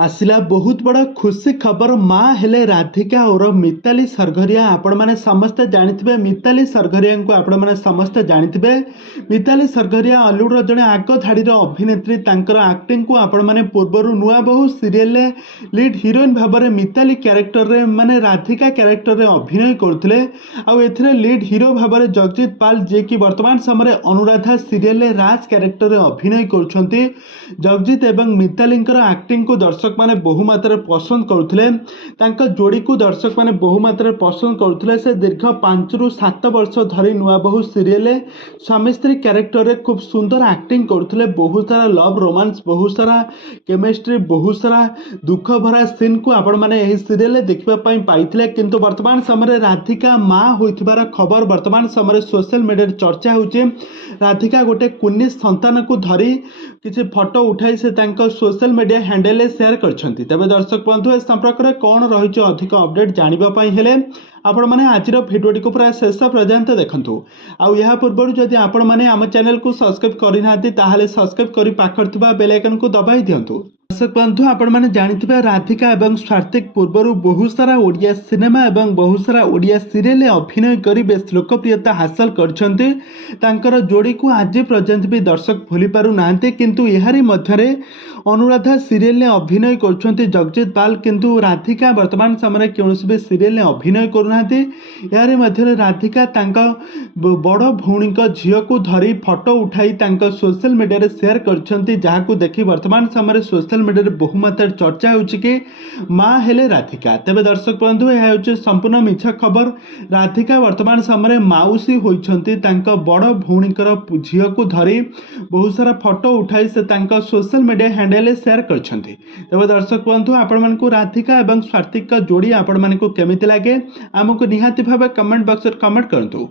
आसला बहुत बड़ा खुशी खबर माँ हेले राधिका और मिताली सरघरिया आपण मैंने समस्ते जानी मिताली सरघरिया को आपण मैंने समस्ते जानी मिताली सरघरिया अलीउड जड़े आग धाड़ी अभिनेत्री आक्टिंग को आपण मैंने पूर्वर नुआ बहु सीरियल लीड हिरोइन भाव में मिताली क्यारेक्टर माने राधिका क्यारेक्टर अभिनय करते आउ लीड हिरो भाव में जगजीत पाल जी की वर्तमान समय अनुराधा सीरियल राज क्यारेक्टर अभिनय कर जगजीत एवं मिताली आक्टिंग को दर्शक माने बहु मात्रा पसंद करुले जोड़ी को दर्शक माने बहु मात्रा पसंद करुले से दीर्घ 5 ରୁ 7 वर्ष धरी नुआ बहु सीरियल स्वामी स्त्री क्यारेक्टर खूब सुंदर आक्टिंग करुले बहुत सारा लव रोमांस बहुत सारा केमिस्ट्री बहुत सारा दुख भरा सीन को आपण माने एही सीरियल देखिबा पई पाइथिले किंतु वर्तमान समय राधिका माँ होइथिबार खबर वर्तमान समय सोशल मीडिया चर्चा होउचे। राधिका गोटे कुन्नी संतान को धरी किसी फोटो उठाई से सोशल मीडिया हैंडल शेयर करछंती। तबे दर्शक बंधु ए संपर्क में कौन रही अधिक अपडेट जानापी हेले आपण मैंने आज भिडियोटी को पूरा शेष पर्यंत देखंतु। आउ या पूर्व जदि आपण मैंने आम चैनल को सब्सक्राइब करना ताहले सब्सक्राइब करी पाखर थिबा बेल आइकन को दबाई दियंतु। दर्शक बंधु आपण मैंने जानिथिबा राधिका एवं स्वार्थिक पूर्वर बहुत सारा ओडिया सिनेमा एवं बहुत सारा ओडिया सीरियल अभिनय करी बेस लोकप्रियता हासिल करछंती। तांकर जोड़ी को आज पर्यंत भी दर्शक भूली पारु नांते किंतु एहारी मध्यरे अनुराधा सीरियल अभिनय करछंती जगजीत पाल किंतु राधिका वर्तमान समय कौनसी भी सीरियल अभिनय करुनांती। यारी मध्यरे राधिका तांका बड़ भौणी झील को धरी फोटो उठाई तांका सोशल मीडिया शेयर करछंती जहाँ को देखी वर्तमान समय सोशल मीडिया बहुमात्रा चर्चा होची कि माँ हेले राधिका। तेबे दर्शक बंधु यह होची संपूर्ण मिछ खबर। राधिका वर्तमान समय माउसी होइछंती तांका बड़ भौणीकर झील को धरी बहुत सारा फोटो उठाई से तांका सोशल मीडिया हैंडल शेयर करछंती। तेबे दर्शक बंधु आपण मानकु राधिका एवं स्वार्थिक जोड़ी आपण मानकु केमिति लागे आमको निहाती भाबे कमेंट बॉक्स रे कमेंट करंतु।